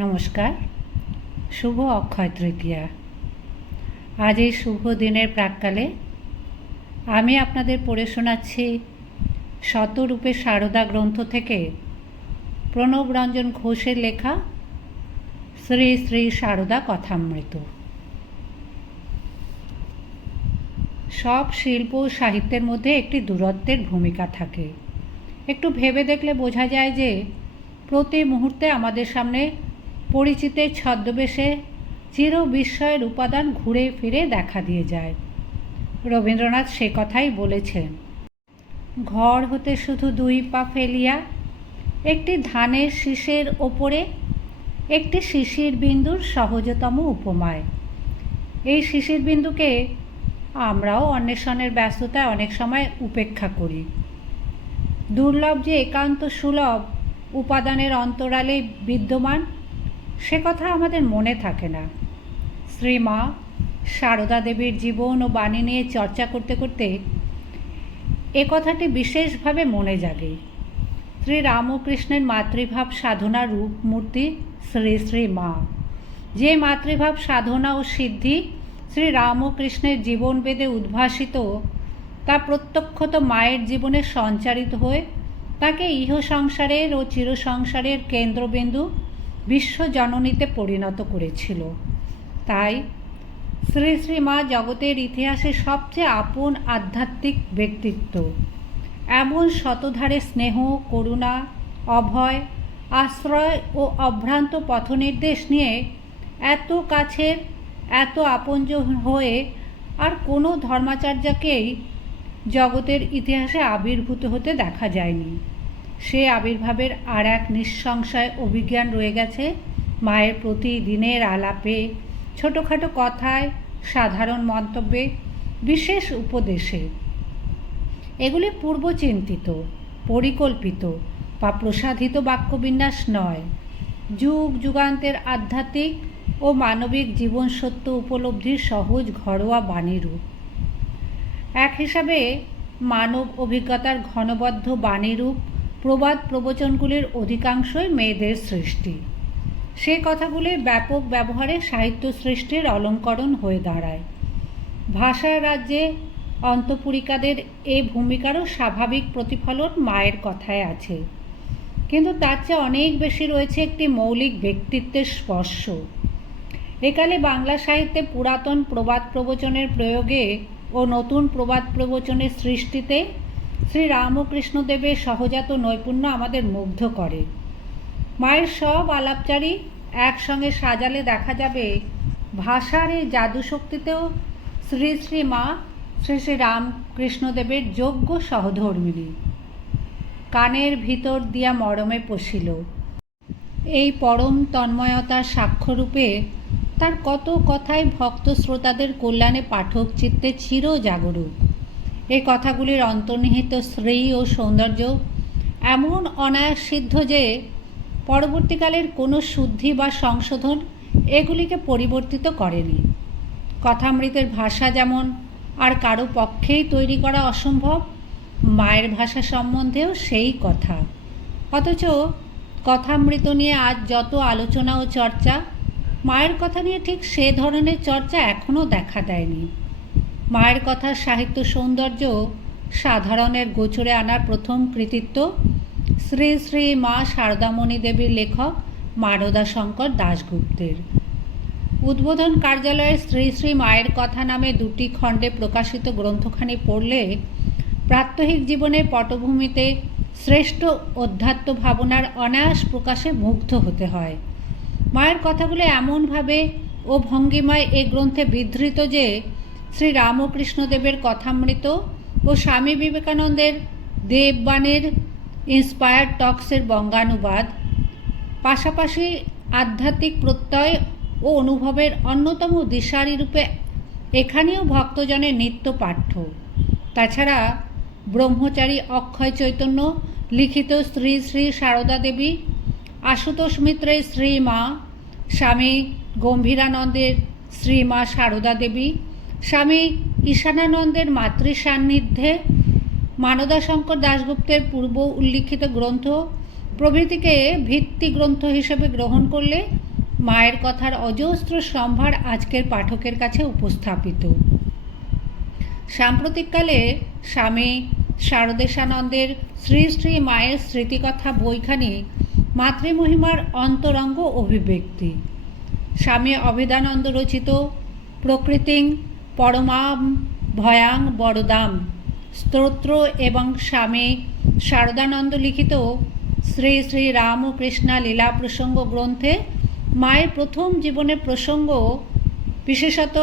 নমস্কার। শুভ অক্ষয় তৃতীয়া। আজ এই শুভ দিনের প্রাক্কালে আমি আপনাদের পড়ে শোনাচ্ছি শতরূপে সারদা গ্রন্থ থেকে প্রণব রঞ্জন ঘোষের লেখা শ্রী শ্রী সারদা কথামৃত। সব শিল্প ও সাহিত্যের মধ্যে একটি দূরত্বের ভূমিকা থাকে। একটু ভেবে দেখলে বোঝা যায় যে প্রতি মুহূর্তে আমাদের সামনে পরিচিতের ছদ্মবেশে চির বিস্ময়ের উপাদান ঘুরে ফিরে দেখা দিয়ে যায়। রবীন্দ্রনাথ সে কথাই বলেছেন, ঘর হতে শুধু 2 পা ফেলিয়া একটি ধানের শীষের ওপরে একটি শিশির বিন্দুর সহজতম উপমায়। এই শিশির বিন্দুকে আমরাও অন্বেষণের ব্যস্ততায় অনেক সময় উপেক্ষা করি। দুর্লভ যে একান্ত সুলভ উপাদানের অন্তরালে বিদ্যমান সে কথা আমাদের মনে থাকে না। শ্রীমা সারদা দেবীর জীবন ও বাণী নিয়ে চর্চা করতে করতে এ কথাটি বিশেষভাবে মনে জাগে। শ্রী রামকৃষ্ণের মাতৃভাব সাধনা রূপ মূর্তি শ্রী শ্রী মা। যে মাতৃভাব সাধনা ও সিদ্ধি শ্রী রামকৃষ্ণের জীবনবেদে উদ্ভাসিত তা প্রত্যক্ষত মায়ের জীবনে সঞ্চারিত হয়ে তাকে ইহ সংসারের ও চিরসংসারের কেন্দ্রবিন্দু বিশ্বজননীতে পরিণত করেছিল। তাই শ্রী শ্রী মা জগতের ইতিহাসে সবচেয়ে আপন আধ্যাত্মিক ব্যক্তিত্ব। এমন শতধারে স্নেহ, করুণা, অভয়, আশ্রয় ও অভ্রান্ত পথনির্দেশ নিয়ে এত কাছের, এত আপনজন হয়ে আর কোনো ধর্মাচার্যকেই জগতের ইতিহাসে আবির্ভূত হতে দেখা যায়নি। সে আবির্ভাবের আর এক নিঃসংশয় অভিজ্ঞান রয়ে গেছে মায়ের প্রতিদিনের আলাপে, ছোটোখাটো কথায়, সাধারণ মন্তব্যে, বিশেষ উপদেশে। এগুলি পূর্বচিন্তিত, পরিকল্পিত বা প্রসাধিত বাক্যবিন্যাস নয়, যুগ যুগান্তের আধ্যাত্মিক ও মানবিক জীবন সত্য উপলব্ধির সহজ ঘরোয়া বাণীরূপ। এক হিসাবে মানব অভিজ্ঞতার ঘনবদ্ধ বাণীরূপ প্রবাদ প্রবচনগুলির অধিকাংশই মেয়েদের সৃষ্টি। সে কথাগুলির ব্যাপক ব্যবহারে সাহিত্য সৃষ্টির অলঙ্করণ হয়ে দাঁড়ায়। ভাষার রাজ্যে অন্তঃপুরিকাদের এই ভূমিকারও স্বাভাবিক প্রতিফলন মায়ের কথায় আছে, কিন্তু তার চেয়ে অনেক বেশি রয়েছে একটি মৌলিক ব্যক্তিত্বের স্পর্শ। একালে বাংলা সাহিত্যে পুরাতন প্রবাদ প্রবচনের প্রয়োগে ও নতুন প্রবাদ প্রবচনের সৃষ্টিতে শ্রী রামকৃষ্ণদেবের সহজাত নৈপুণ্য আমাদের মুগ্ধ করে। মায়ের সব আলাপচারী একসঙ্গে সাজালে দেখা যাবে ভাষার এই জাদুশক্তিতেও শ্রী শ্রী মা শ্রী শ্রী রামকৃষ্ণদেবের যোগ্য সহধর্মিণী। কানের ভিতর দিয়া মরমে পশিল, এই পরম তন্ময়তার সাক্ষ্যরূপে তার কত কথাই ভক্ত শ্রোতাদের কল্যাণে পাঠক চিত্তে চির জাগরুক। এই কথাগুলির অন্তর্নিহিত শ্রী ও সৌন্দর্য এমন অনায়াস সিদ্ধ যে পরবর্তীকালের কোনো শুদ্ধি বা সংশোধন এগুলিকে পরিবর্তিত করেনি। কথামৃতের ভাষা যেমন আর কারো পক্ষেই তৈরি করা অসম্ভব, মায়ের ভাষা সম্বন্ধেও সেই কথা। অথচ কথামৃত নিয়ে আজ যত আলোচনা ও চর্চা, মায়ের কথা নিয়ে ঠিক সে ধরনের চর্চা এখনও দেখা দেয়নি। মায়ের কথার সাহিত্য সৌন্দর্য সাধারণের গোচরে আনার প্রথম কৃতিত্ব শ্রী শ্রী মা সারদামণি দেবীর লেখক মারদাশঙ্কর দাশগুপ্তের। উদ্বোধন কার্যালয়ের শ্রী শ্রী মায়ের কথা নামে 2টি খণ্ডে প্রকাশিত গ্রন্থখানি পড়লে প্রাত্যহিক জীবনের পটভূমিতে শ্রেষ্ঠ অধ্যাত্ম ভাবনার অনায়াস প্রকাশে মুগ্ধ হতে হয়। মায়ের কথাগুলো এমনভাবে ও ভঙ্গিমায় এ গ্রন্থে বিধৃত যে শ্রী রামকৃষ্ণদেবের কথামৃত ও স্বামী বিবেকানন্দের দেববাণীর ইন্সপায়ার্ড টকসের বঙ্গানুবাদ পাশাপাশি আধ্যাত্মিক প্রত্যয় ও অনুভবের অন্যতম দিশারিরূপে এখানেও ভক্তজনের নিত্য পাঠ্য। তাছাড়া ব্রহ্মচারী অক্ষয় চৈতন্য লিখিত শ্রী শ্রী সারদা দেবী, আশুতোষ মিত্রের শ্রী মা, স্বামী গম্ভীরানন্দের শ্রী মা সারদা দেবী, স্বামী ঈশানানন্দের মাতৃ সান্নিধ্যে, মানদাশঙ্কর দাশগুপ্তের পূর্ব উল্লিখিত গ্রন্থ প্রভৃতিকে ভিত্তি গ্রন্থ হিসেবে গ্রহণ করলে মায়ের কথার অজস্র সম্ভার আজকের পাঠকের কাছে উপস্থাপিত। সাম্প্রতিককালে স্বামী শারদেশানন্দের শ্রী শ্রী মায়ের স্মৃতিকথা বইখানি মাতৃমহিমার অন্তরঙ্গ অভিব্যক্তি। স্বামী অভেদানন্দ রচিত প্রকৃতিং পরমাম ভয়াং বরদাম স্তোত্র এবং স্বামী শারদানন্দ লিখিত শ্রী শ্রী রামকৃষ্ণা লীলা প্রসঙ্গ গ্রন্থে মায়ের প্রথম জীবনের প্রসঙ্গ, বিশেষত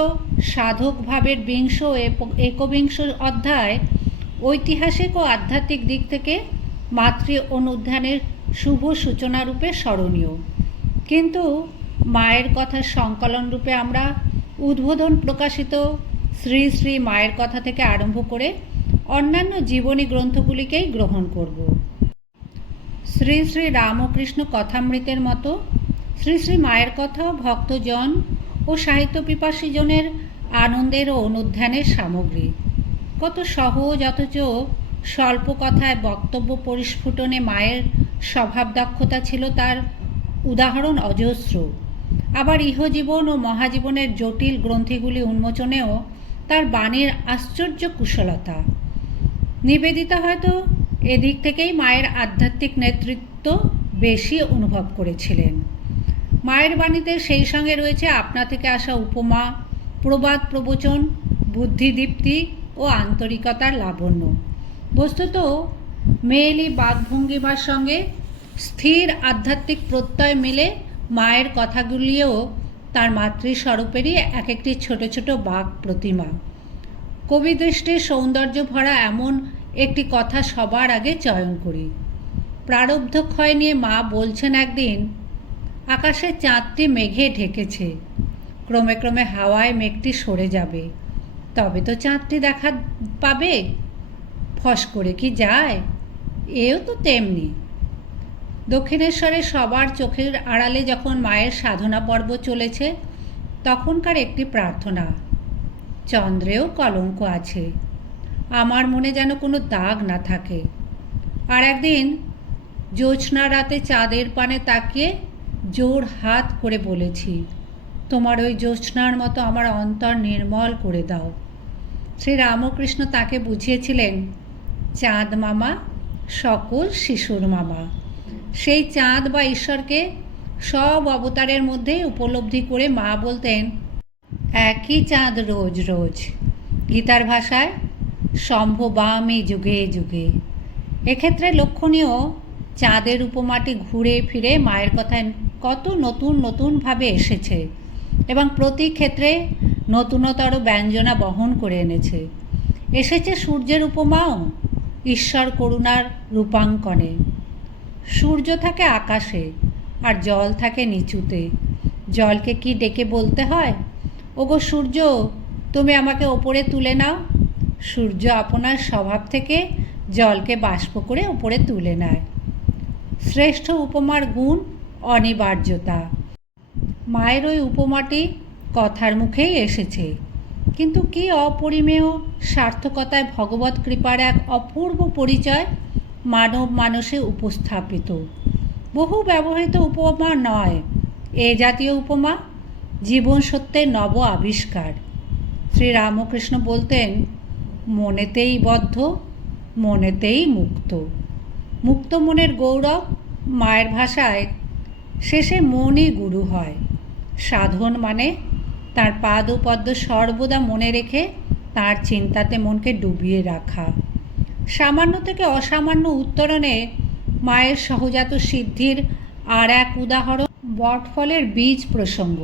সাধক ভাবের বিংশ একবিংশ অধ্যায় ঐতিহাসিক ও আধ্যাত্মিক দিক থেকে মাতৃ অনুধ্যানের শুভ সূচনা রূপে স্মরণীয়। কিন্তু মায়ের কথার সংকলন রূপে আমরা উদ্বোধন প্রকাশিত শ্রী শ্রী মায়ের কথা থেকে আরম্ভ করে অন্যান্য জীবনী গ্রন্থগুলিকেই গ্রহণ করব। শ্রী শ্রী রামকৃষ্ণ কথামৃতের মতো শ্রী শ্রী মায়ের কথা ভক্তজন ও সাহিত্য পিপাসীজনের আনন্দের ও অনুধ্যানের সামগ্রী। কত সহজ অথচ স্বল্প কথায় বক্তব্য পরিস্ফুটনে মায়ের স্বভাব দক্ষতা ছিল তার উদাহরণ অজস্র। আবার ইহজীবন ও মহাজীবনের জটিল গ্রন্থিগুলি উন্মোচনেও তার বাণীর আশ্চর্য কুশলতা। নিবেদিতা হয়তো এদিক থেকেই মায়ের আধ্যাত্মিক নেতৃত্ব বেশি অনুভব করেছিলেন। মায়ের বাণীতে সেই সঙ্গে রয়েছে আপনা থেকে আসা উপমা, প্রবাদ প্রবচন, বুদ্ধিদীপ্তি ও আন্তরিকতার লাবণ্য। বস্তুত মেয়েলি বাকভঙ্গিমার সঙ্গে স্থির আধ্যাত্মিক প্রত্যয় মিলে মায়ের কথাগুলিও তার মাতৃস্বরূপেরই এক একটি ছোট ছোট বাক প্রতিমা। কবিদৃষ্টির সৌন্দর্য ভরা এমন একটি কথা সবার আগে চয়ন করি। প্রারব্ধক্ষয় নিয়ে মা বলছেন একদিন, আকাশে চাঁদটি মেঘে ঢেকেছে, ক্রমে ক্রমে হাওয়ায় মেঘটি সরে যাবে, তবে তো চাঁদটি দেখা পাবে, ফস করে কি যায়? এও তো তেমনি। দক্ষিণেশ্বরে সবার চোখের আড়ালে যখন মায়ের সাধনা পর্ব চলেছে, তখনকার একটি প্রার্থনা, চন্দ্রেও কলঙ্ক আছে, আমার মনে যেন কোনো দাগ না থাকে। আর একদিন জ্যোৎস্না রাতে চাঁদের পানে তাকিয়ে জোর হাত করে বলেছি, তোমার ওই জ্যোৎস্নার মতো আমার অন্তর নির্মল করে দাও। শ্রী রামকৃষ্ণ তাকে বুঝিয়েছিলেন, চাঁদ মামা সকল শিশুর মামা। সেই চাঁদ বা ঈশ্বরকে সব অবতারের মধ্যেই উপলব্ধি করে মা বলতেন, একই চাঁদ রোজ রোজ। গীতার ভাষায় সম্ভবামি যুগে যুগে। এক্ষেত্রে লক্ষণীয়, চাঁদের উপমাটি ঘুরে ফিরে মায়ের কথায় কত নতুন নতুনভাবে এসেছে এবং প্রতি ক্ষেত্রে নতুনতর ব্যঞ্জনা বহন করে এনেছে। এসেছে সূর্যের উপমাও, ঈশ্বর করুণার রূপাঙ্কনে। সূর্য থাকে আকাশে আর জল থাকে নিচুতে। জলকে কি ডেকে বলতে হয়, ওগো সূর্য তুমি আমাকে ওপরে তুলে নাও? সূর্য আপনার স্বভাব থেকে জলকে বাষ্প করে ওপরে তুলে নেয়। শ্রেষ্ঠ উপমার গুণ অনিবার্যতা। মায়ের ওই উপমাটি কথার মুখেই এসেছে, কিন্তু কি অপরিমেয় সার্থকতায় ভগবৎ কৃপার এক অপূর্ব পরিচয় মানব মানসে উপস্থাপিত। বহু ব্যবহৃত উপমা নয়, এ জাতীয় উপমা জীবন সত্যের নব আবিষ্কার। শ্রী রামকৃষ্ণ বলতেন, মনেতেই বদ্ধ, মনেতেই মুক্ত। মুক্ত মনের গৌরব। মায়ের ভাষায় শেষে মনই গুরু হয়। সাধন মানে তার পাদ ও পদ্ম সর্বদা মনে রেখে তার চিন্তাতে মনকে ডুবিয়ে রাখা। সামান্য থেকে অসামান্য উত্তরণে মায়ের সহজাত সিদ্ধির আর এক উদাহরণ বটফলের বীজ প্রসঙ্গ।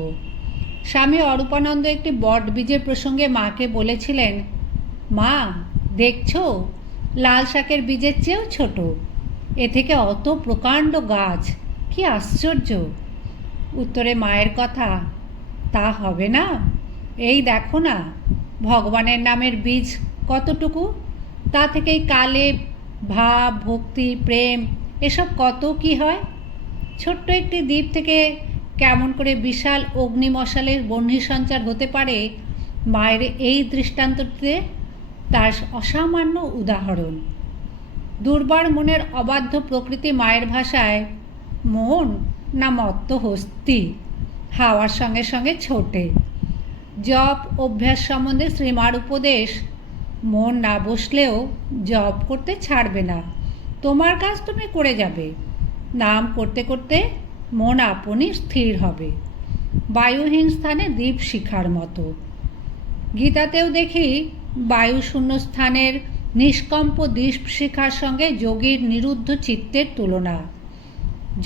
স্বামী অরূপানন্দ একটি বট বীজের প্রসঙ্গে মাকে বলেছিলেন, মা দেখছো, লাল শাকের বীজের চেয়েও ছোট, এ থেকে অত প্রকাণ্ড গাছ, কি আশ্চর্য। উত্তরে মায়ের কথা, তা হবে না, এই দেখো না ভগবানের নামের বীজ কতটুকু, তা থেকেই কালে ভাব, ভক্তি, প্রেম এসব কত কি হয়। ছোট্ট একটি দ্বীপ থেকে কেমন করে বিশাল অগ্নিমশালের বহ্নি সঞ্চার হতে পারে, মায়ের এই দৃষ্টান্তটিতে তার অসামান্য উদাহরণ। দুর্বার মনের অবাধ্য প্রকৃতি মায়ের ভাষায় মন না মত্ত হস্তি, হাওয়ার সঙ্গে সঙ্গে ছোটে। জপ অভ্যাস সম্বন্ধে শ্রীমার উপদেশ, মন না বসলেও জপ করতে ছাড়বে না, তোমার কাজ তুমি করে যাবে। নাম করতে করতে মন আপনি স্থির হবে, বায়ুহীন স্থানে দীপ শিখার মতো। গীতাতেও দেখি বায়ুশূন্য স্থানের নিষ্কম্প দীপ শিখার সঙ্গে যোগীর নিরুদ্ধ চিত্তের তুলনা।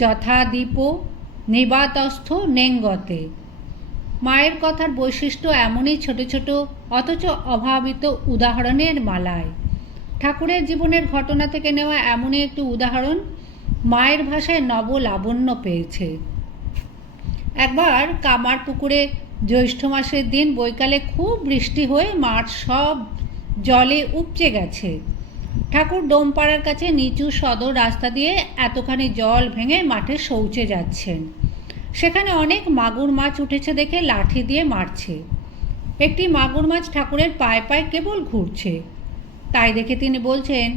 যথা দীপ নিবাতস্থ নেঙ্গতে। মায়ের কথার বৈশিষ্ট্য এমনই ছোট ছোট অথচ অভাবিত উদাহরণের মালায়। ঠাকুরের জীবনের ঘটনা থেকে নেওয়া এমনই একটি উদাহরণ মায়ের ভাষায় নব লাবণ্য পেয়েছে। একবার কামার পুকুরে জ্যৈষ্ঠ মাসের দিন বৈকালে খুব বৃষ্টি হয়ে মাঠ সব জলে উপচে গেছে। ঠাকুর ডোমপাড়ার কাছে নিচু সদর রাস্তা দিয়ে এতখানি জল ভেঙে মাঠে শৌচে যাচ্ছেন। সেখানে অনেক মাগুর মাছ উঠেছে দেখে লাঠি দিয়ে মারছে। একটি মাগুর মাছ ঠাকুরের পায়ে পায়ে কেবল ঘুরছে। তাই দেখে তিনি বলছেন,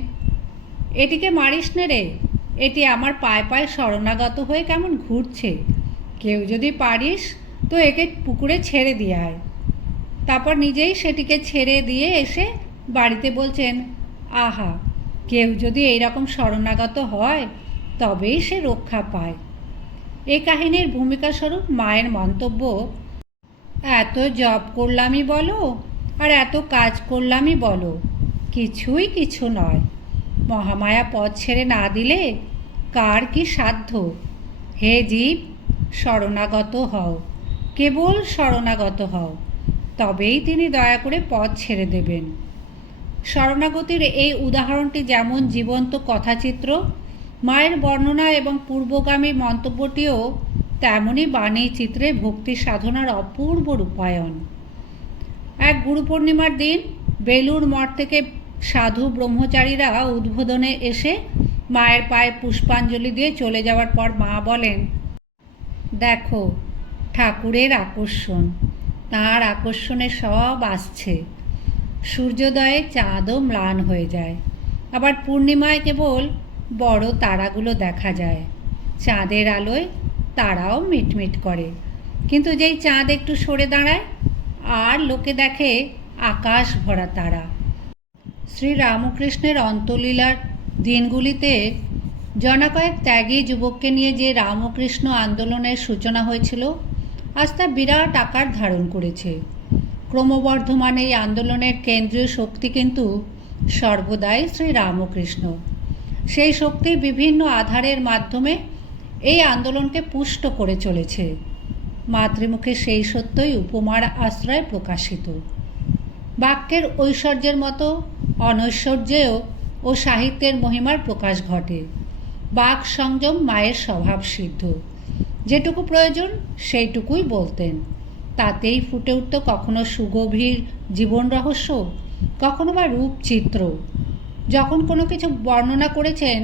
এটিকে মারিস নে রে, এটি আমার পায়ে পায়ে শরণাগত হয়ে কেমন ঘুরছে। কেউ যদি পারিস তো একে পুকুরে ছেড়ে দিয়ে আয়। তারপর নিজেই সেটিকে ছেড়ে দিয়ে এসে বাড়িতে বলছেন, আহা, কেউ যদি এইরকম শরণাগত হয় তবেই সে রক্ষা পায়। এই কাহিনীর ভূমিকা স্বরূপ মায়ের মন্তব্য, এত জপ করলামই বলো আর এত কাজ করলামই বলো, কিছুই কিছু নয়। মহামায়া পথ ছেড়ে না দিলে কার কি সাধ্য। হে জীব, শরণাগত হও, কেবল শরণাগত হও, তবেই তিনি দয়া করে পথ ছেড়ে দেবেন। শরণাগতির এই উদাহরণটি যেমন জীবন্ত কথাচিত্র, মায়ের বর্ণনা এবং পূর্বগামী মন্তব্যটিও তেমনই বাণী চিত্রে ভক্তি সাধনার অপূর্ব রূপায়ণ। এক গুরু পূর্ণিমার দিন বেলুড় মঠ থেকে সাধু ব্রহ্মচারীরা উদ্বোধনে এসে মায়ের পায়ে পুষ্পাঞ্জলি দিয়ে চলে যাওয়ার পর মা বলেন, দেখো ঠাকুরের আকর্ষণ, তাঁর আকর্ষণে সব আসছে। সূর্যোদয়ে চাঁদও ম্লান হয়ে যায়, আবার পূর্ণিমায় কেবল বড় তারাগুলো দেখা যায়। চাঁদের আলোয় তারাও মিটমিট করে, কিন্তু যেই চাঁদ একটু সরে দাঁড়ায় আর লোকে দেখে আকাশ ভরা তারা। শ্রী রামকৃষ্ণের অন্তলীলার দিনগুলিতে জনকয়েক ত্যাগী যুবককে নিয়ে যে রামকৃষ্ণ আন্দোলনের সূচনা হয়েছিল, আজ তা বিরাট আকার ধারণ করেছে। ক্রমবর্ধমান এই আন্দোলনের কেন্দ্রীয় শক্তি কিন্তু সর্বদাই শ্রী রামকৃষ্ণ। সেই শক্তি বিভিন্ন আধারের মাধ্যমে এই আন্দোলনকে পুষ্ট করে চলেছে। মাতৃমুখে সেই সত্যই উপমার আশ্রয়ে প্রকাশিত। বাক্যের ঐশ্বর্যের মতো অনৈশ্বর্যেও ও সাহিত্যের মহিমার প্রকাশ ঘটে। বাক সংযম মায়ের স্বভাব সিদ্ধ, যেটুকু প্রয়োজন সেইটুকুই বলতেন। তাতেই ফুটে উঠত কখনো সুগভীর জীবন রহস্য, কখনো বা রূপচিত্র। যখন কোনো কিছু বর্ণনা করেছেন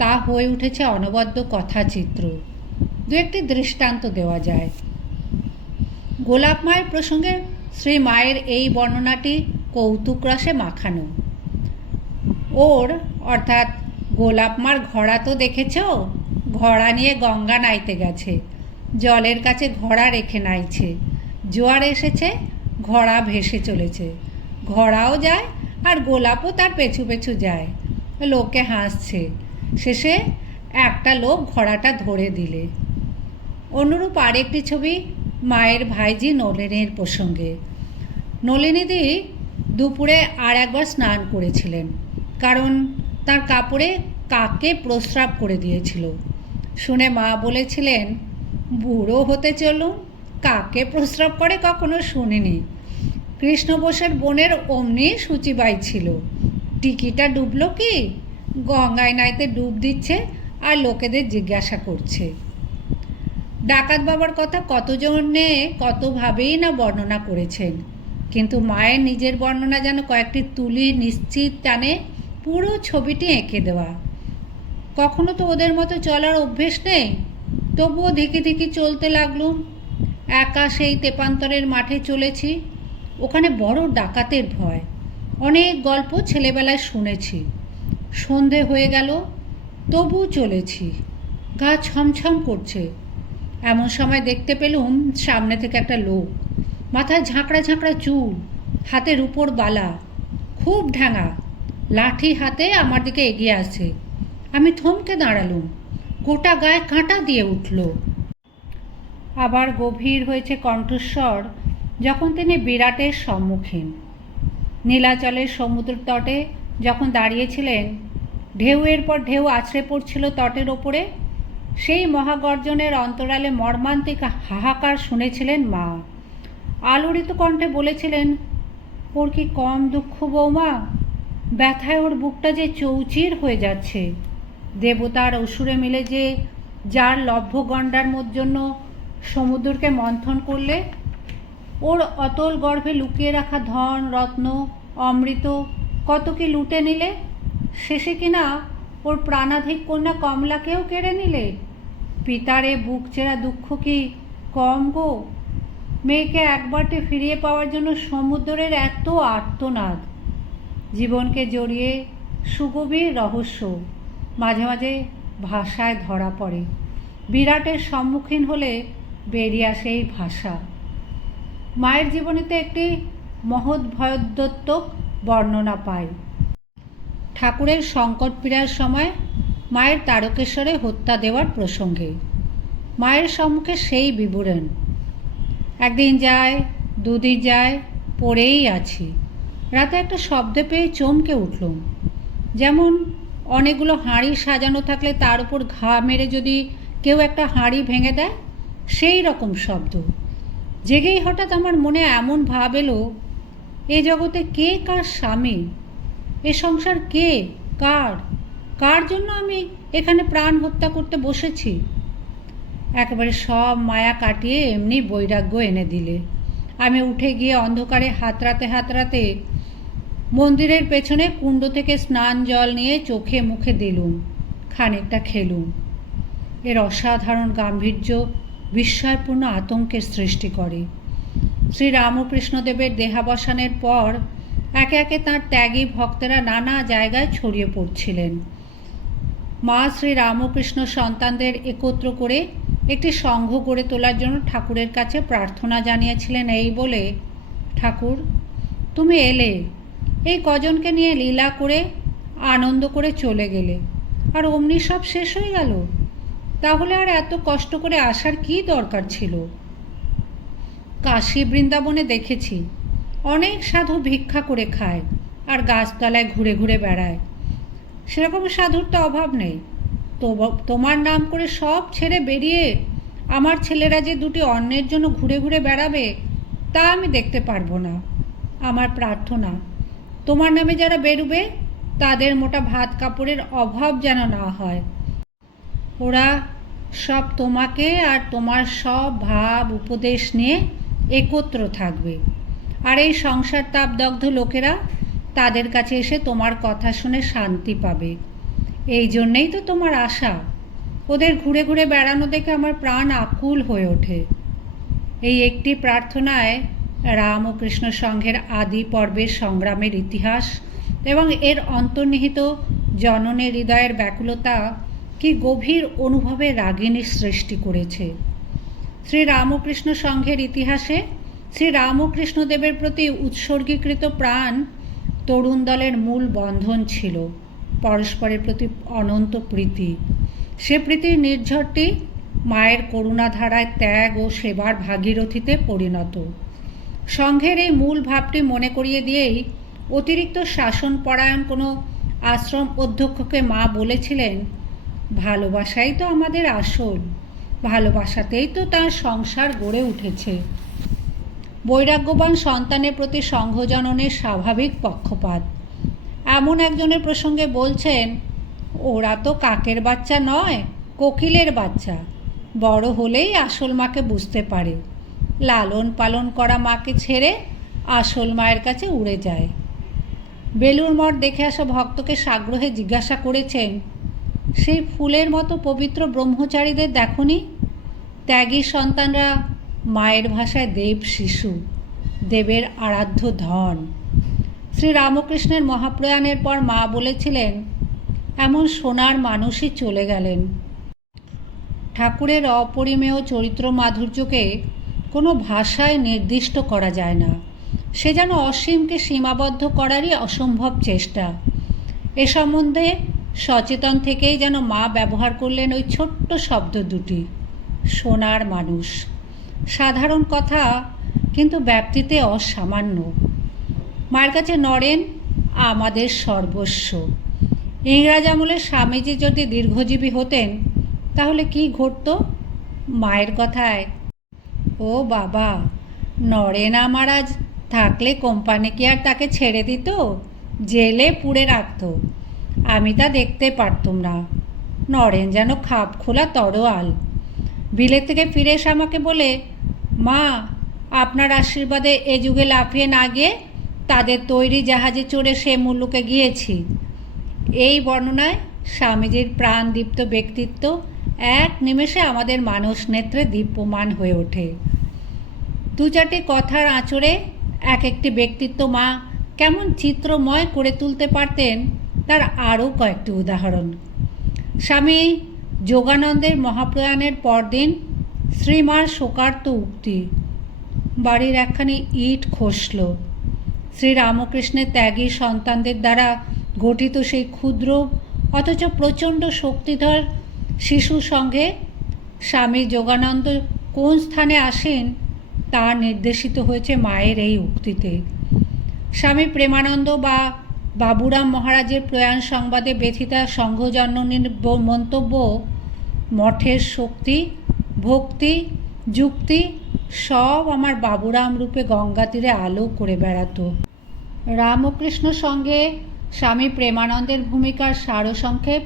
তা হয়ে উঠেছে অনবদ্য কথাচিত্র। দু একটি দৃষ্টান্ত দেওয়া যায়। গোলাপ মায়ের প্রসঙ্গে শ্রী মায়ের এই বর্ণনাটি কৌতুক রসে মাখানো। ওর অর্থাৎ গোলাপ মার ঘোড়া তো দেখেছ, ঘোড়া নিয়ে গঙ্গা নাইতে গেছে, জলের কাছে ঘোড়া রেখে নাইছে, জোয়ার এসেছে, ঘোড়া ভেসে চলেছে, ঘোড়াও যায় আর গোলাপও তার পেছু পেছু যায়। লোকে হাসছে, শেষে একটা লোক ঘোড়াটা ধরে দিলে। অনুরূপ আরেকটি ছবি মায়ের ভাইজি নলিনীর প্রসঙ্গে। নলিনীদি দুপুরে আর একবার স্নান করেছিলেন, কারণ তার কাপড়ে কাকে প্রস্রাব করে দিয়েছিল। শুনে মা বলেছিলেন, বুড়ো হতে চলুন, কাকে প্রস্রাব করে কখনো শুনিনি। কৃষ্ণ বোসের বোনের অমনি সূচিবাই ছিল, টিকিটা ডুবলো কি, গঙ্গায় নাইতে ডুব দিচ্ছে আর লোকেদের জিজ্ঞাসা করছে। ডাকাত বাবার কথা কতজনে কতভাবেই না বর্ণনা করেছেন, কিন্তু মায়ের নিজের বর্ণনা যেন কয়েকটি তুলি নিশ্চিত টানে পুরো ছবিটি এঁকে দেওয়া। কখনো তো ওদের মতো চলার অভ্যেস নেই, তবুও ধিকি ধিকি চলতে লাগলুম। একা সেই তেপান্তরের মাঠে চলেছি, ওখানে বড় ডাকাতের ভয়। অনেক গল্প ছেলেবেলায় শুনেছি। সন্ধে হয়ে গেল, তবু চলেছি, গা ছমছম করছে। এমন সময় দেখতে পেলুম সামনে থেকে একটা লোক, মাথায় ঝাঁকড়া ঝাঁকড়া চুল, হাতের উপর বালা, খুব ঢ্যাঙা, লাঠি হাতে আমার দিকে এগিয়ে আসে। আমি থমকে দাঁড়ালুম, গোটা গায়ে কাঁটা দিয়ে উঠল। আবার গভীর হয়েছে কণ্ঠস্বর যখন তিনি বিরাটের সম্মুখীন। নীলাচলের সমুদ্র তটে যখন দাঁড়িয়েছিলেন, ঢেউয়ের পর ঢেউ আছড়ে পড়ছিল তটের ওপরে, সেই মহাগর্জনের অন্তরালে মর্মান্তিক হাহাকার শুনেছিলেন মা। আলোড়িত কণ্ঠে বলেছিলেন, ওর কি কম দুঃখ বৌমা, ব্যথায় ওর বুকটা যে চৌচির হয়ে যাচ্ছে। দেবতার অসুরে মিলে যে যার লভ্য গণ্ডার জন্য সমুদ্রকে মন্থন করলে, ওর অতল গর্ভে লুকিয়ে রাখা ধন রত্ন অমৃত কত কি লুটে নিলে, শেষে কিনা ওর প্রাণাধিক কন্যা কমলাকেও কেড়ে নিলে। পিতারে বুক চেরা দুঃখ কি কম গো? মেয়েকে একবারটে ফিরিয়ে পাওয়ার জন্য সমুদ্রের এত আর্তনাদ। জীবনকে জড়িয়ে সুগভীর রহস্য মাঝে মাঝে ভাষায় ধরা পড়ে। বিরাটের সম্মুখীন হলে বেরিয়ে আসে এই ভাষা। মায়ের জীবনীতে একটি মহৎ ভয়োদ্যোতক বর্ণনা পাই। ঠাকুরের সংকট পীড়ার সময় মায়ের তারকেশ্বরে হত্যা দেওয়ার প্রসঙ্গে মায়ের সম্মুখে সেই বিবরণ। একদিন যায়, দুদিন যায়, পড়েই আছি। রাতে একটা শব্দ পেয়ে চমকে উঠলুম, যেমন অনেকগুলো হাঁড়ি সাজানো থাকলে তার উপর ঘা মেরে যদি কেউ একটা হাঁড়ি ভেঙে দেয়, সেই রকম শব্দ। জেগেই হঠাৎ আমার মনে এমন ভাব এলো, এ জগতে কে কার স্বামী, এ সংসার কে কার, কার জন্য আমি এখানে প্রাণ হত্যা করতে বসেছি। একেবারে সব মায়া কাটিয়ে এমনি বৈরাগ্য এনে দিলে। আমি উঠে গিয়ে অন্ধকারে হাতড়াতে হাতড়াতে মন্দিরের পেছনে কুণ্ড থেকে স্নান জল নিয়ে চোখে মুখে দিলুম, খানিকটা খেলুম। এর অসাধারণ গাম্ভীর্য বিস্ময়পূর্ণ আতঙ্কের সৃষ্টি করে। শ্রীরামকৃষ্ণদেবের দেহাবসানের পর একে একে তাঁর ত্যাগী ভক্তেরা নানা জায়গায় ছড়িয়ে পড়ছিলেন। মা শ্রীরামকৃষ্ণ সন্তানদের একত্র করে একটি সংঘ গড়ে তোলার জন্য ঠাকুরের কাছে প্রার্থনা জানিয়েছিলেন এই বলে, ঠাকুর তুমি এলে, এই কজনকে নিয়ে লীলা করে আনন্দ করে চলে গেলে, আর অমনি সব শেষ হয়ে গেল। তাহলে আর এত কষ্ট করে আসার কি দরকার ছিল? কাশী বৃন্দাবনে দেখেছি অনেক সাধু ভিক্ষা করে খায় আর গাছতলায় ঘুরে ঘুরে বেড়ায়। সেরকম সাধুর তো অভাব নেই। তোমার নাম করে সব ছেড়ে বেরিয়ে আমার ছেলেরা যে দুটি অন্যের জন্য ঘুরে ঘুরে বেড়াবে, তা আমি দেখতে পারবো না। আমার প্রার্থনা, তোমার নামে যারা বেরুবে তাদের মোটা ভাত কাপড়ের অভাব যেন না হয়। ওরা সব তোমাকে আর তোমার সব ভাব উপদেশ নিয়ে একত্র থাকবে, আর এই সংসার তাপদগ্ধ লোকেরা তাদের কাছে এসে তোমার কথা শুনে শান্তি পাবে। এই জন্যেই তো তোমার আশা। ওদের ঘুরে ঘুরে বেড়ানো দেখে আমার প্রাণ আকুল হয়ে ওঠে। এই একটি প্রার্থনায় রামকৃষ্ণ সংঘের আদি পর্বের সংগ্রামের ইতিহাস এবং এর অন্তর্নিহিত জননের হৃদয়ের ব্যাকুলতা কি গভীর অনুভবে রাগিনীর সৃষ্টি করেছে। শ্রীরামকৃষ্ণ সংঘের ইতিহাসে শ্রীরামকৃষ্ণদেবের প্রতি উৎসর্গীকৃত প্রাণ তরুণ দলের মূল বন্ধন ছিল পরস্পরের প্রতি অনন্ত প্রীতি। সে প্রীতির নির্ঝরটি মায়ের করুণাধারায় ত্যাগ ও সেবার ভাগীরথীতে পরিণত। সংঘের এই মূল ভাবটি মনে করিয়ে দিয়েই অতিরিক্ত শাসনপরায়ণ কোনো আশ্রম অধ্যক্ষকে মা বলেছিলেন, ভালোবাসাই তো আমাদের আসল, ভালোবাসাতেই তো তার সংসার গড়ে উঠেছে। বৈরাগ্যবান সন্তানের প্রতি সংঘজননের স্বাভাবিক পক্ষপাত। এমন একজনের প্রসঙ্গে বলছেন, ওরা তো কাকের বাচ্চা নয়, কোকিলের বাচ্চা, বড় হলেই আসল মাকে বুঝতে পারে। লালন পালন করা মাকে ছেড়ে আসল মায়ের কাছে উড়ে যায়। বেলুড় মঠ দেখে আসা ভক্তকে সাগ্রহে জিজ্ঞাসা করেছেন, সেই ফুলের মতো পবিত্র ব্রহ্মচারীদের দেখনি? ত্যাগী সন্তানরা মায়ের ভাষায় দেব শিশু, দেবের আরাধ্য ধন। শ্রীরামকৃষ্ণের মহাপ্রয়াণের পর মা বলেছিলেন, এমন সোনার মানুষই চলে গেলেন। ঠাকুরের অপরিমেয় চরিত্র মাধুর্যকে কোনো ভাষায় নির্দিষ্ট করা যায় না। সে যেন অসীমকে সীমাবদ্ধ করারই অসম্ভব চেষ্টা। এ সম্বন্ধে সচেতন থেকেই যেন মা ব্যবহার করলেন ওই ছোট্ট শব্দ দুটি, সোনার মানুষ। সাধারণ কথা, কিন্তু ব্যাপ্তিতে অসামান্য। মায়ের কাছে নরেন আমাদের সর্বস্ব। ইংরাজ আমলে স্বামীজি যদি দীর্ঘজীবী হতেন তাহলে কি ঘটত? মায়ের কথায়, ও বাবা, নরেন আমার আজ থাকলে কোম্পানি কি আর তাকে ছেড়ে দিত? জেলে পুড়ে রাখত। আমি তা দেখতে পারতুম না। নরেন যেন খাপ খোলা তরোয়াল। বিলেত থেকে ফিরে এসে আমাকে বলে, মা, আপনার আশীর্বাদে এ যুগে লাফিয়ে না গিয়ে তাদের তৈরি জাহাজে চড়ে সে মুলুকে গিয়েছি। এই বর্ণনায় স্বামীজির প্রাণদীপ্ত ব্যক্তিত্ব এক নিমেষে আমাদের মানস নেত্রে দীপ্যমান হয়ে ওঠে। দু চারটি কথার আঁচড়ে এক একটি ব্যক্তিত্ব মা কেমন চিত্রময় করে তুলতে পারতেন তার আরও কয়েকটি উদাহরণ। স্বামী যোগানন্দের মহাপ্রয়াণের পরদিন শ্রীমার শোকার্ত উক্তি, বাড়ির একখানি ইট খসল। শ্রীরামকৃষ্ণের ত্যাগী সন্তানদের দ্বারা গঠিত সেই ক্ষুদ্র অথচ প্রচণ্ড শক্তিধর শিশু সঙ্গে স্বামী যোগানন্দ কোন স্থানে আসেন তা নির্দেশিত হয়েছে মায়ের এই উক্তিতে। স্বামী প্রেমানন্দ বা বাবুরাম মহারাজের প্রয়াণ সংবাদে ব্যথিতা সংঘজননীর মন্তব্য, মঠের শক্তি, ভক্তি, যুক্তি সব আমার বাবুরাম রূপে গঙ্গা তীরে আলো করে বেড়াতো। রামকৃষ্ণ সঙ্গে স্বামী প্রেমানন্দের ভূমিকার সারসংক্ষেপ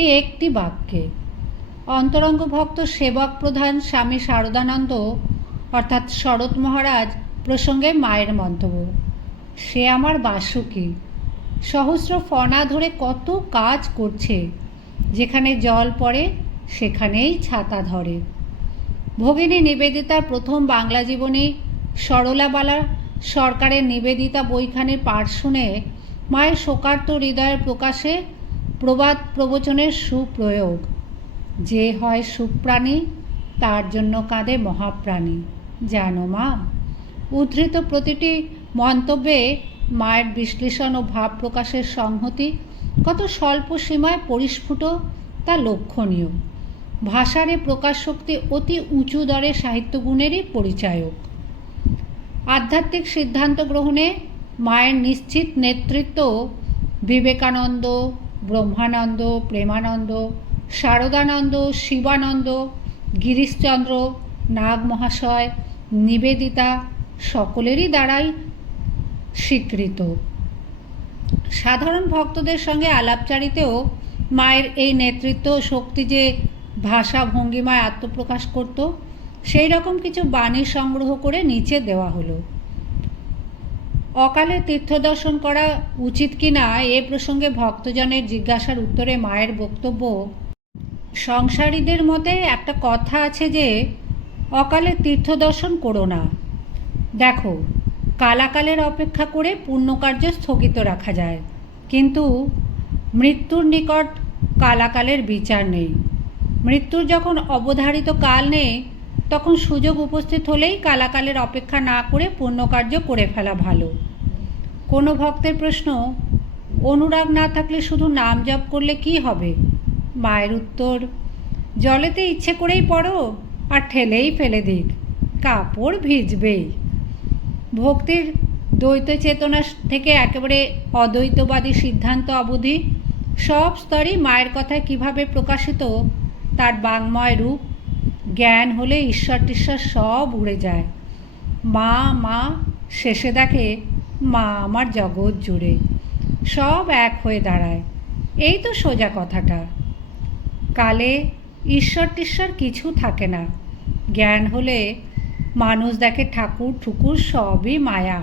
এই একটি বাক্যে। অন্তরঙ্গ ভক্ত সেবক প্রধান স্বামী শারদানন্দ অর্থাৎ শরৎ মহারাজ প্রসঙ্গে মায়ের মন্তব্য, সে আমার বাসুকি, সহস্র ফনা ধরে কত কাজ করছে, যেখানে জল পড়ে সেখানেই ছাতা ধরে। ভগিনী নিবেদিতার প্রথম বাংলা জীবনী সরলাবালা সরকারের নিবেদিতা বইখানির পাঠ শুনে মায়ের শোকার্ত হৃদয়ের প্রকাশে প্রবাদ প্রবচনের সুপ্রয়োগ, যে হয় সুপ্রাণী তার জন্য কাঁদে মহাপ্রাণী, জানো মা। উদ্ধৃত প্রতিটি মন্তব্যে মায়ের বিশ্লেষণ ও ভাব প্রকাশের সংহতি কত স্বল্প সীমায় পরিস্ফুট তা লক্ষণীয়। ভাষার এ প্রকাশ শক্তি অতি উঁচু দরে সাহিত্যগুণেরই পরিচায়ক। আধ্যাত্মিক সিদ্ধান্ত গ্রহণে মায়ের নিশ্চিত নেতৃত্ব বিবেকানন্দ, ব্রহ্মানন্দ, প্রেমানন্দ, শারদানন্দ, শিবানন্দ, গিরিশচন্দ্র, নাগ মহাশয়, নিবেদিতা সকলেরই দ্বারাই স্বীকৃত। সাধারণ ভক্তদের সঙ্গে আলাপচারিতেও মায়ের এই নেতৃত্ব শক্তি যে ভাষা ভঙ্গিমায় আত্মপ্রকাশ করত, সেই রকম কিছু বাণী সংগ্রহ করে নিচে দেওয়া হলো। অকালে তীর্থদর্শন করা উচিত কিনা এ প্রসঙ্গে ভক্তজনের জিজ্ঞাসার উত্তরে মায়ের বক্তব্য, সংসারীদের মতে একটা কথা আছে যে অকালে তীর্থদর্শন করো না। দেখো, কালাকালের অপেক্ষা করে পুণ্যকার্য স্থগিত রাখা যায়, কিন্তু মৃত্যুর নিকট কালাকালের বিচার নেই। মৃত্যুর যখন অবধারিত কাল নেই তখন সুযোগ উপস্থিত হলেই কালাকালের অপেক্ষা না করে পুণ্যকার্য করে ফেলা ভালো। কোনো ভক্তের প্রশ্ন, অনুরাগ না থাকলে শুধু নাম জপ করলে কি হবে? মায়ের উত্তর, জলেতে ইচ্ছে করেই পড়ো আর ঠেলেই ফেলে দিক, কাপড় ভিজবেই। ভক্তির দ্বৈত চেতনা থেকে একেবারে অদ্বৈতবাদী সিদ্ধান্ত অবধি সব স্তরই মায়ের কথায় কিভাবে প্রকাশিত তার বাংময় রূপ। জ্ঞান হলে ঈশ্বর টিশ্বর সব উড়ে যায়। মা মা শেষে দেখে মা আমার জগৎ জুড়ে, সব এক হয়ে দাঁড়ায়। এই তো সোজা কথাটা। কালে ঈশ্বর টিশ্বর কিছু থাকে না। জ্ঞান হলে মানুষ দেখে ঠাকুর ঠুকুর সবই মায়া,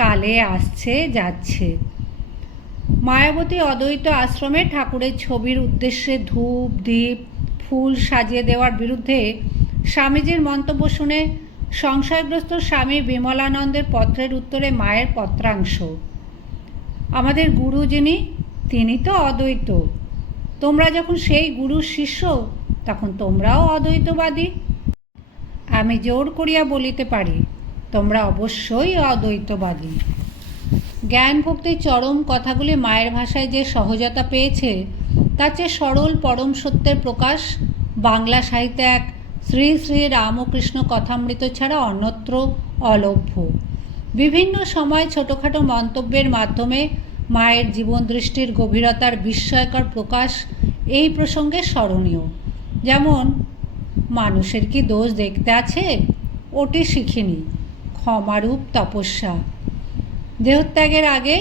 কালে আসছে যাচ্ছে। মায়াবতী অদ্বৈত আশ্রমে ঠাকুরের ছবির উদ্দেশ্যে ধূপ দীপ ফুল সাজিয়ে দেওয়ার বিরুদ্ধে স্বামীজির মন্তব্য শুনে সংশয়গ্রস্ত স্বামী বিমলানন্দের পত্রের উত্তরে মায়ের পত্রাংশ, আমাদের গুরু যিনি তিনি তো অদ্বৈত, তোমরা যখন সেই গুরুর শিষ্য তখন তোমরাও অদ্বৈতবাদী। আমি জোর করিয়া বলিতে পারি, তোমরা অবশ্যই অদ্বৈতবাদী। জ্ঞান ভক্তির চরম কথাগুলি মায়ের ভাষায় যে সহজতা পেয়েছে, তার চেয়ে সরল পরম সত্যের প্রকাশ বাংলা সাহিত্যে এক শ্রী শ্রী রামকৃষ্ণ কথামৃত ছাড়া অন্যত্র অলভ্য। বিভিন্ন সময় ছোটোখাটো মন্তব্যের মাধ্যমে মায়ের জীবন দৃষ্টির গভীরতার বিস্ময়কর প্রকাশ এই প্রসঙ্গে স্মরণীয়। যেমন, মানুষের কি দোষ দেখতে আছে? ওটি শিখিনি। ক্ষমারূপ তপস্যা। দেহত্যাগের আগে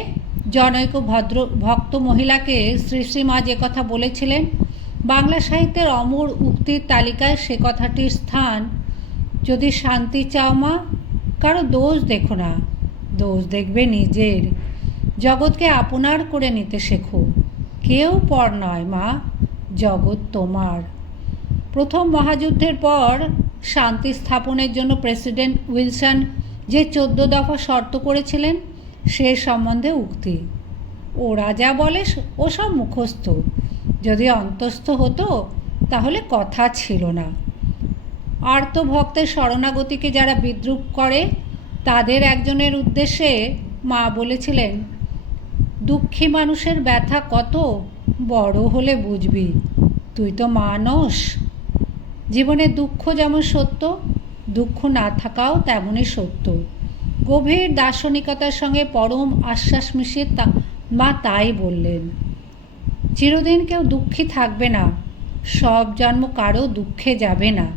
জনৈক ভক্ত মহিলাকে শ্রী শ্রী মা যে কথা বলেছিলেন, বাংলা সাহিত্যের অমর উক্তির তালিকায় সে কথাটির স্থান। যদি শান্তি চাও মা, কারো দোষ দেখো না, দোষ দেখবে নিজের। জগৎকে আপনার করে নিতে শেখো। কেউ পর নয় মা, জগৎ তোমার। প্রথম মহাযুদ্ধের পর শান্তি স্থাপনের জন্য প্রেসিডেন্ট উইলসন যে 14 দফা শর্ত করেছিলেন, সে সম্বন্ধে উক্তি। ওরা যা বলে ওসব মুখস্থ। যদি অন্তস্থ হতো তাহলে কথা ছিল না। আর্ত ভক্তের শরণাগতিকে যারা বিদ্রূপ করে, তাদের একজনের উদ্দেশ্যে মা বলেছিলেন, দুঃখী মানুষের ব্যথা কত বড় হলে বুঝবি, তুই তো মানুষ। জীবনে দুঃখ যেমন সত্য, দুঃখ না থাকাও তেমনই সত্য। গভীর দার্শনিকতার সঙ্গে পরম আশ্বাস মিশিয়ে মা তাই বললেন। চিরদিন কেউ দুঃখী থাকবে না, সব জন্ম কারো দুঃখে যাবে না।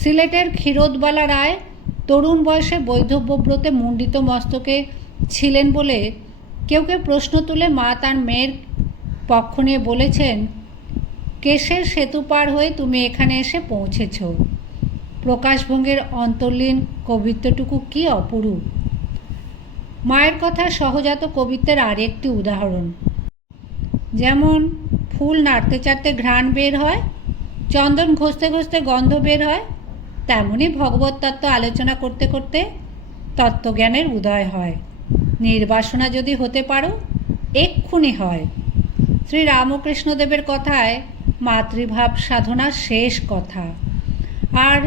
সিলেটের ক্ষীরোদবালা রায় তরুণ বয়সে বৈধব্যব্রতে মুণ্ডিত মস্তকে ছিলেন বলে কেউ কেউ প্রশ্ন তুলে মা তার মেয়ের পক্ষ নিয়ে বলেছেন, কেশের সেতু পার হয়ে তুমি এখানে এসে পৌঁছেছ। প্রকাশভঙ্গির অন্তর্লীন কবিত্বটুকু কি অপরূপ। মায়ের কথা সহজাত কবিত্বের আরেকটি উদাহরণ। যেমন ফুল নাড়তে চাড়তে ঘ্রাণ বের হয়, চন্দন ঘষতে ঘষতে গন্ধ বের হয়, তেমনি ভগবত তত্ত্ব আলোচনা করতে করতে তত্ত্বজ্ঞানের উদয় হয়। নির্বাসনা যদি হতে পারো, এক্ষুনি হয়। শ্রী রামকৃষ্ণদেবের কথায় মাতৃভাব সাধনার শেষ কথা, আর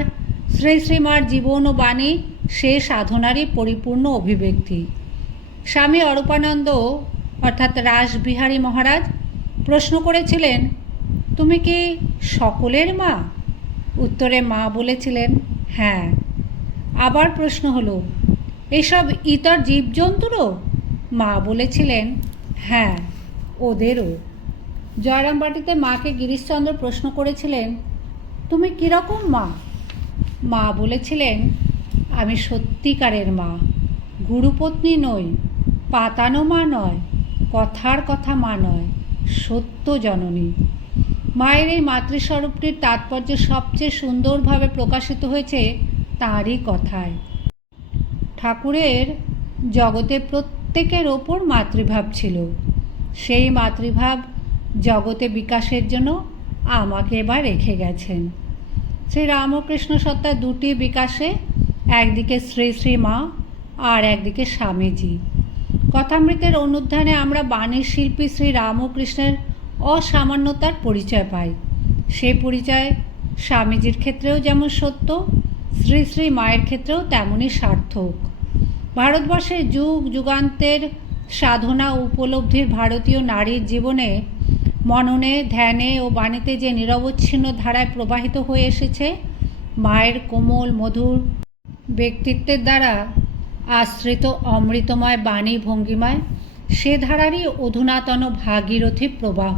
শ্রী শ্রীমার জীবন ও বাণী সে সাধনারই পরিপূর্ণ অভিব্যক্তি। স্বামী অরূপানন্দ অর্থাৎ রাসবিহারী মহারাজ প্রশ্ন করেছিলেন, তুমি কি সকলের মা? উত্তরে মা বলেছিলেন, হ্যাঁ। আবার প্রশ্ন হলো, এসব ইতর জীবজন্তুরও? মা বলেছিলেন, হ্যাঁ, ওদেরও। জয়রামবাটিতে মাকে গিরিশচন্দ্র প্রশ্ন করেছিলেন, তুমি কীরকম মা? মা বলেছিলেন, আমি সত্যিকারের মা, গুরুপত্নী নই, পাতানো মা নয়, কথার কথা মা নয়, সত্য জননী। মায়ের এই মাতৃস্বরূপটির তাৎপর্য সবচেয়ে সুন্দরভাবে প্রকাশিত হয়েছে তাঁরই কথায়। ঠাকুরের জগতে প্রত্যেকের ওপর মাতৃভাব ছিল। সেই মাতৃভাব জগতে বিকাশের জন্য আমাকে এবার রেখে গেছেন। শ্রী রামকৃষ্ণ সত্তার দুটি বিকাশে, একদিকে শ্রী শ্রী মা আর একদিকে স্বামীজি। কথামৃতের অনুধ্যানে আমরা বাণীর শিল্পী শ্রী রামকৃষ্ণের অসামান্যতার পরিচয় পাই। সেই পরিচয় স্বামীজির ক্ষেত্রেও যেমন সত্য, শ্রী শ্রী মায়ের ক্ষেত্রেও তেমনই সার্থক। ভারতবর্ষের যুগ যুগান্তের সাধনা উপলব্ধির ভারতীয় নারীর জীবনে, মননে, ধ্যানে ও বাণীতে যে নিরবচ্ছিন্ন ধারায় প্রবাহিত হয়ে এসেছে, মায়ের কোমল মধুর ব্যক্তিত্বের দ্বারা আশ্রিত অমৃতময় বাণী ভঙ্গিমায়, সে ধারারই অধুনাতন ভাগীরথী প্রবাহ।